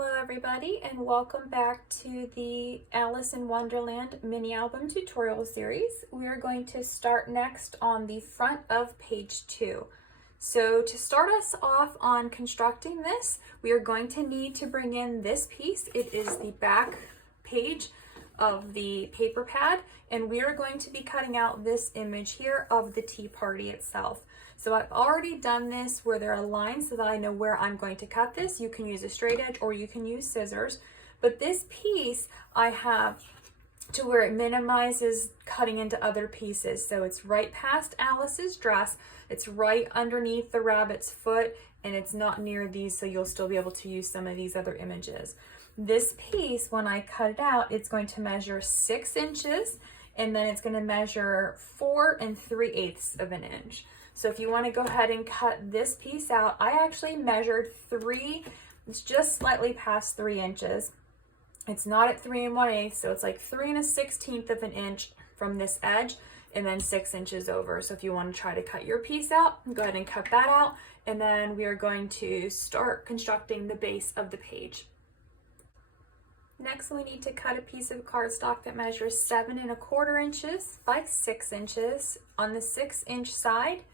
Hello everybody, and welcome back to the Alice in Wonderland mini album tutorial series. We are going to start next on the front of page 2. So to start us off on constructing this, we are going to need to bring in this piece. It is the back page of the paper pad, and we are going to be cutting out this image here of the tea party itself. So I've already done this where there are lines so that I know where I'm going to cut this. You can use a straight edge or you can use scissors, but this piece I have to where it minimizes cutting into other pieces. So it's right past Alice's dress, it's right underneath the rabbit's foot, and it's not near these, so you'll still be able to use some of these other images. This piece, when I cut it out, it's going to measure 6 inches, and then it's going to measure 4 3/8 of an inch. So if you want to go ahead and cut this piece out, I actually measured 3, it's just slightly past 3 inches. It's not at 3 1/8, so it's like 3 1/16 of an inch from this edge, and then 6 inches over. So if you want to try to cut your piece out, go ahead and cut that out, and then we are going to start constructing the base of the page. Next, we need to cut a piece of cardstock that measures 7 1/4 inches by 6 inches. On the 6-inch side,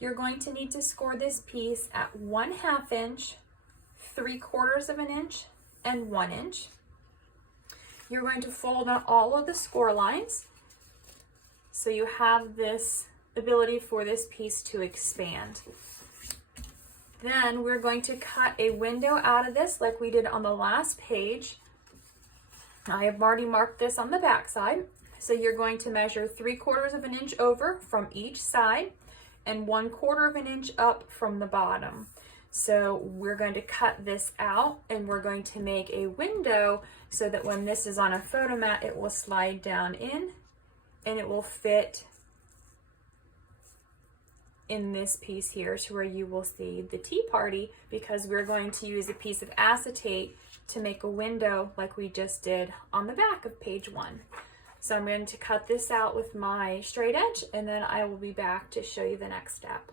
you're going to need to score this piece at 1/2 inch, 3/4 of an inch, and 1 inch. You're going to fold out all of the score lines so you have this ability for this piece to expand. Then we're going to cut a window out of this like we did on the last page. I have already marked this on the back side. So you're going to measure 3/4 of an inch over from each side and 1/4 of an inch up from the bottom. So we're going to cut this out, and we're going to make a window so that when this is on a photo mat, it will slide down in and it will fit in this piece here to where you will see the tea party, because we're going to use a piece of acetate to make a window like we just did on the back of page 1. So I'm going to cut this out with my straight edge, and then I will be back to show you the next step.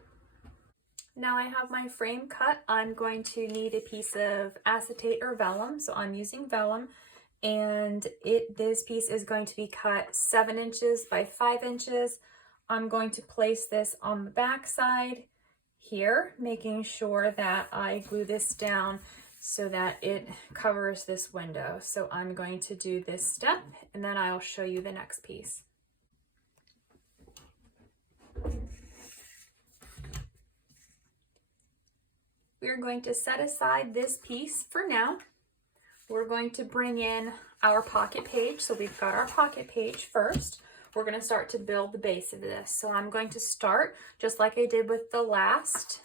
Now I have my frame cut. I'm going to need a piece of acetate or vellum, so I'm using vellum, and this piece is going to be cut 7 inches by 5 inches. I'm going to place this on the back side here, making sure that I glue this down so that it covers this window. So I'm going to do this step, and then I'll show you the next piece. We're going to set aside this piece for now. We're going to bring in our pocket page. So we've got our pocket page first. We're going to start to build the base of this. So I'm going to start just like I did with the last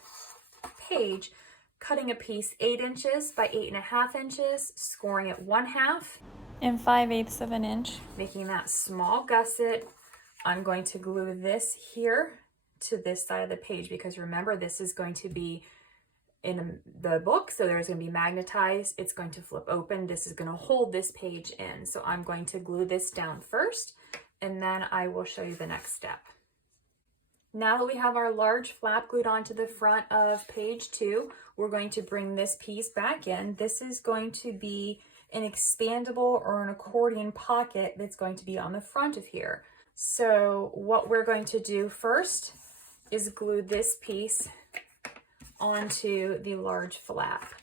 page, cutting a piece 8 inches by 8 1/2 inches, scoring it 1/2 and 5/8 of an inch, making that small gusset. I'm going to glue this here to this side of the page, because remember, this is going to be in the book, so there's going to be magnetized. It's going to flip open. This is going to hold this page in. So I'm going to glue this down first, and then I will show you the next step. Now that we have our large flap glued onto the front of page 2, we're going to bring this piece back in. This is going to be an expandable or an accordion pocket that's going to be on the front of here. So what we're going to do first is glue this piece onto the large flap.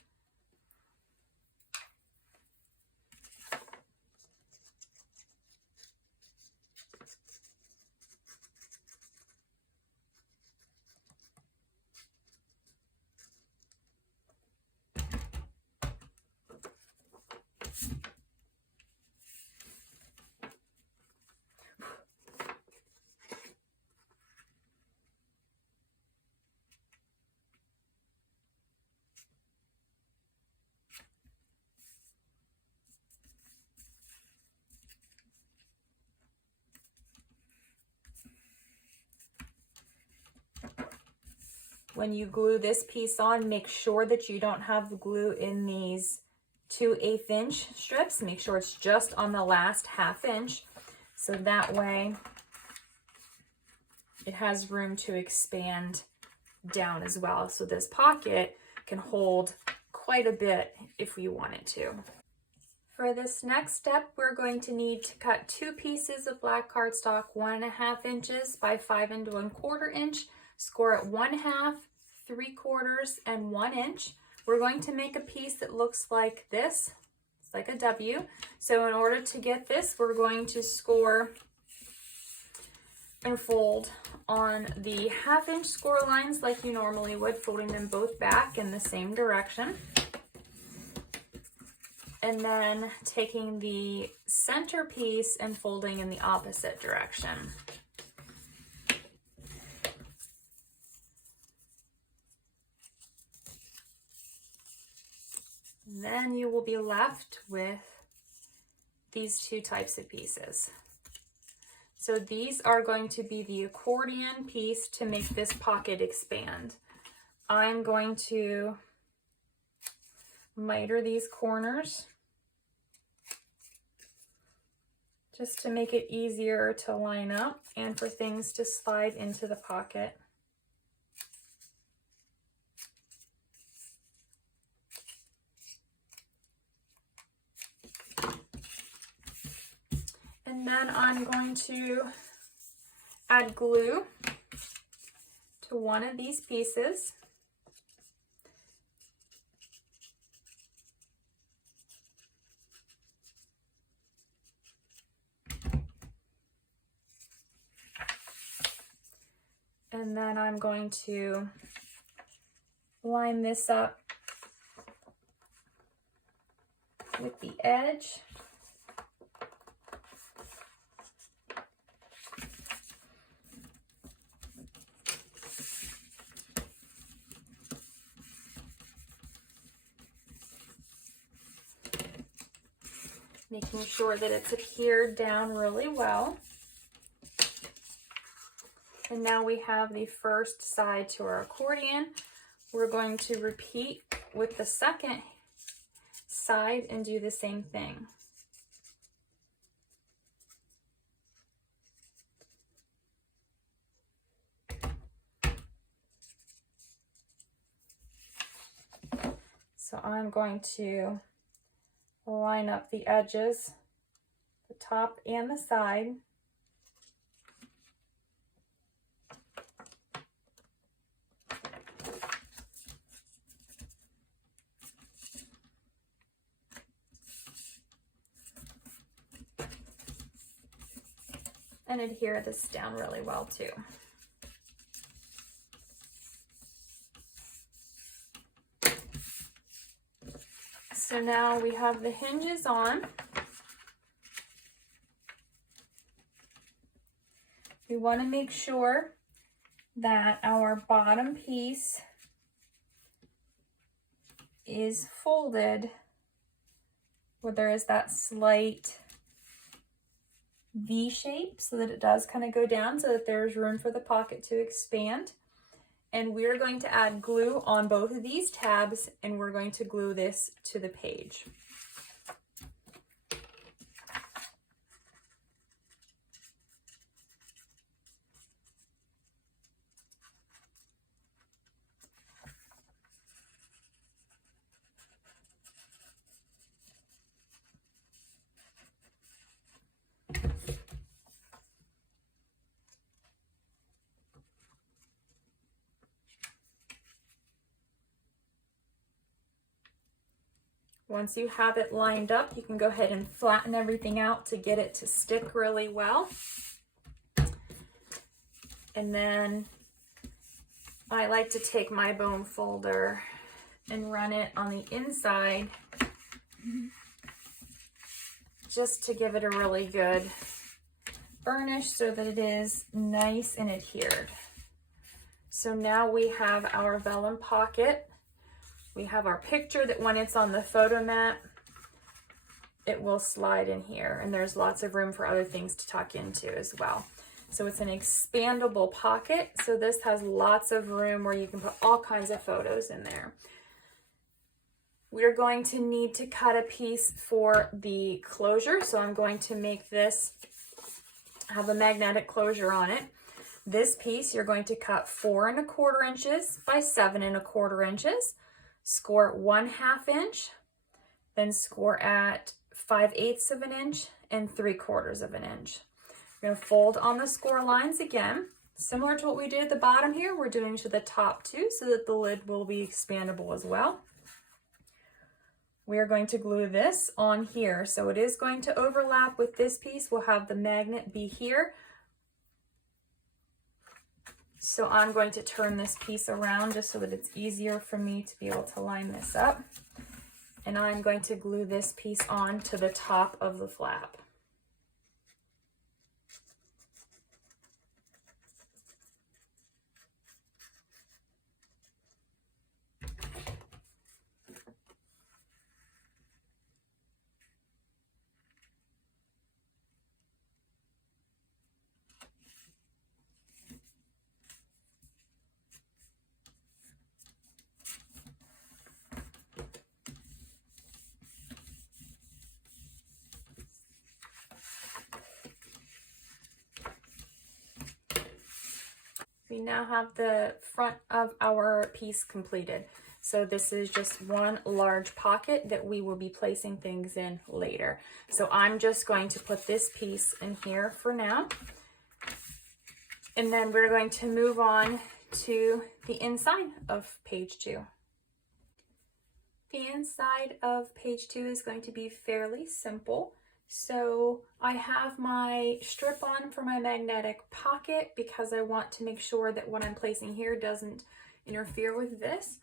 When you glue this piece on, make sure that you don't have the glue in these 2/8 inch strips. Make sure it's just on the last 1/2 inch, so that way it has room to expand down as well. So this pocket can hold quite a bit if we wanted to. For this next step, we're going to need to cut 2 pieces of black cardstock 1.5 inches by 5 1/4 inch, score it 1/2, 3/4, and 1 inch. We're going to make a piece that looks like this. It's like a W. So in order to get this, we're going to score and fold on the 1/2 inch score lines like you normally would, folding them both back in the same direction. And then taking the center piece and folding in the opposite direction. And then you will be left with these 2 types of pieces. So these are going to be the accordion piece to make this pocket expand. I'm going to miter these corners just to make it easier to line up and for things to slide into the pocket. And then I'm going to add glue to one of these pieces. And then I'm going to line this up with the edge. Making sure that it's adhered down really well. And now we have the first side to our accordion. We're going to repeat with the second side and do the same thing. So I'm going to line up the edges, the top and the side. And adhere this down really well too. So now we have the hinges on. We want to make sure that our bottom piece is folded where there is that slight V shape so that it does kind of go down so that there's room for the pocket to expand. And we're going to add glue on both of these tabs and we're going to glue this to the page. Once you have it lined up, you can go ahead and flatten everything out to get it to stick really well. And then I like to take my bone folder and run it on the inside just to give it a really good burnish so that it is nice and adhered. So now we have our vellum pocket. We have our picture that when it's on the photo mat, it will slide in here, and there's lots of room for other things to tuck into as well. So it's an expandable pocket, so this has lots of room where you can put all kinds of photos in there. We're going to need to cut a piece for the closure, so I'm going to make this have a magnetic closure on it. This piece you're going to cut 4 1/4 inches by 7 1/4 inches. score 1/2 inch, then score at 5/8 of an inch and 3/4 of an inch. We're going to fold on the score lines again. Similar to what we did at the bottom here, we're doing to the top too, so that the lid will be expandable as well. We are going to glue this on here. So it is going to overlap with this piece. We'll have the magnet be here. So I'm going to turn this piece around just so that it's easier for me to be able to line this up. And I'm going to glue this piece on to the top of the flap. We now have the front of our piece completed. So this is just one large pocket that we will be placing things in later. So I'm just going to put this piece in here for now. And then we're going to move on to the inside of page 2. The inside of page 2 is going to be fairly simple. So I have my strip on for my magnetic pocket because I want to make sure that what I'm placing here doesn't interfere with this.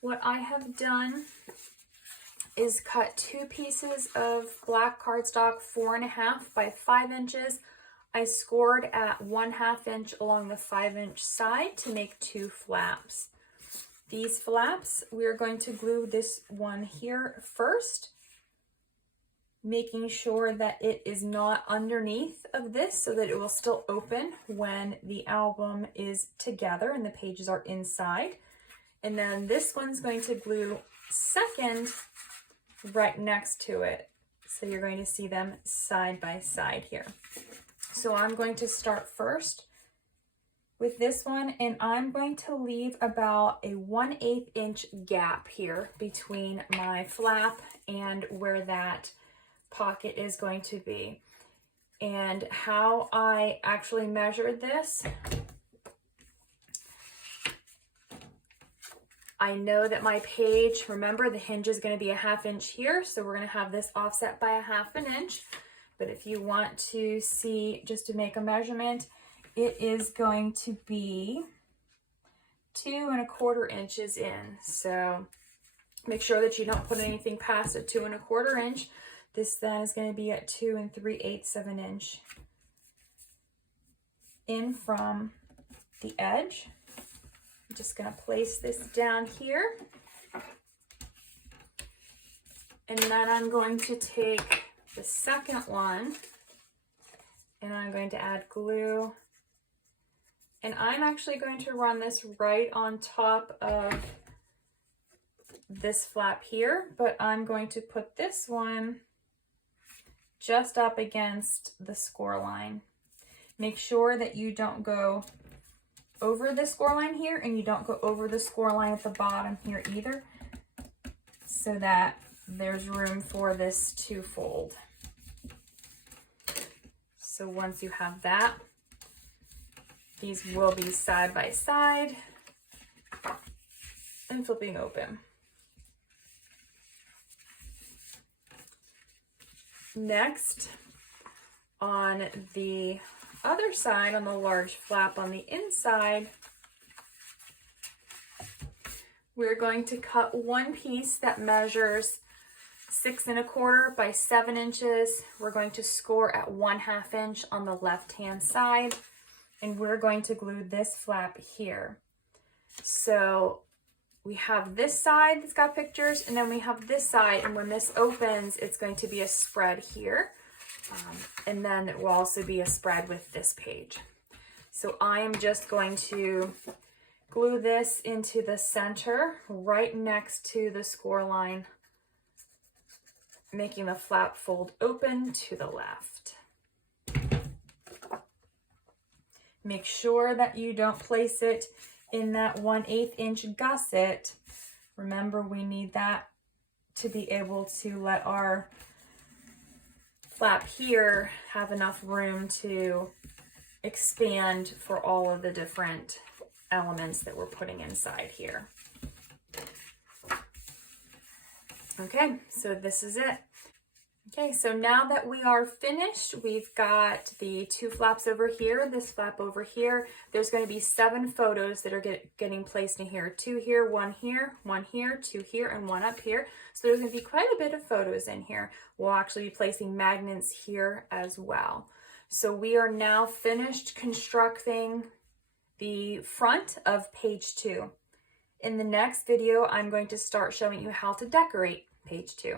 What I have done is cut 2 pieces of black cardstock 4.5 by 5 inches. I scored at 1/2 inch along the 5-inch side to make 2 flaps. These flaps, we are going to glue this one here first, making sure that it is not underneath of this so that it will still open when the album is together and the pages are inside. And then this one's going to glue second right next to it. So you're going to see them side by side here. So I'm going to start first with this one, and I'm going to leave about a 1/8 inch gap here between my flap and where that pocket is going to be. And how I actually measured this, I know that my page, remember the hinge is going to be a 1/2 inch here, so we're going to have this offset by a 1/2 inch. But if you want to see, just to make a measurement, it is going to be 2¼ inches in. So make sure that you don't put anything past a 2¼ inch. This then is going to be at 2 3/8 of an inch in from the edge. I'm just going to place this down here. And then I'm going to take the second one and I'm going to add glue. And I'm actually going to run this right on top of this flap here, but I'm going to put this one just up against the score line. Make sure that you don't go over the score line here and you don't go over the score line at the bottom here either, so that there's room for this to fold. So once you have that, these will be side by side and flipping open. Next, on the other side, on the large flap on the inside, we're going to cut one piece that measures 6 1/4 by 7 inches. We're going to score at 1/2 inch on the left-hand side, and we're going to glue this flap here. So we have this side that's got pictures, and then we have this side, and when this opens, it's going to be a spread here. And then it will also be a spread with this page. So I am just going to glue this into the center right next to the score line, making the flap fold open to the left. Make sure that you don't place it in that 1/8 inch gusset Remember, we need that to be able to let our flap here have enough room to expand for all of the different elements that we're putting inside here. Okay, so this is it. Okay, so now that we are finished, we've got the 2 flaps over here, this flap over here. There's going to be 7 photos that are getting placed in here. 2 here, 1 here, 1 here, 2 here, and 1 up here. So there's going to be quite a bit of photos in here. We'll actually be placing magnets here as well. So we are now finished constructing the front of page 2. In the next video, I'm going to start showing you how to decorate page 2.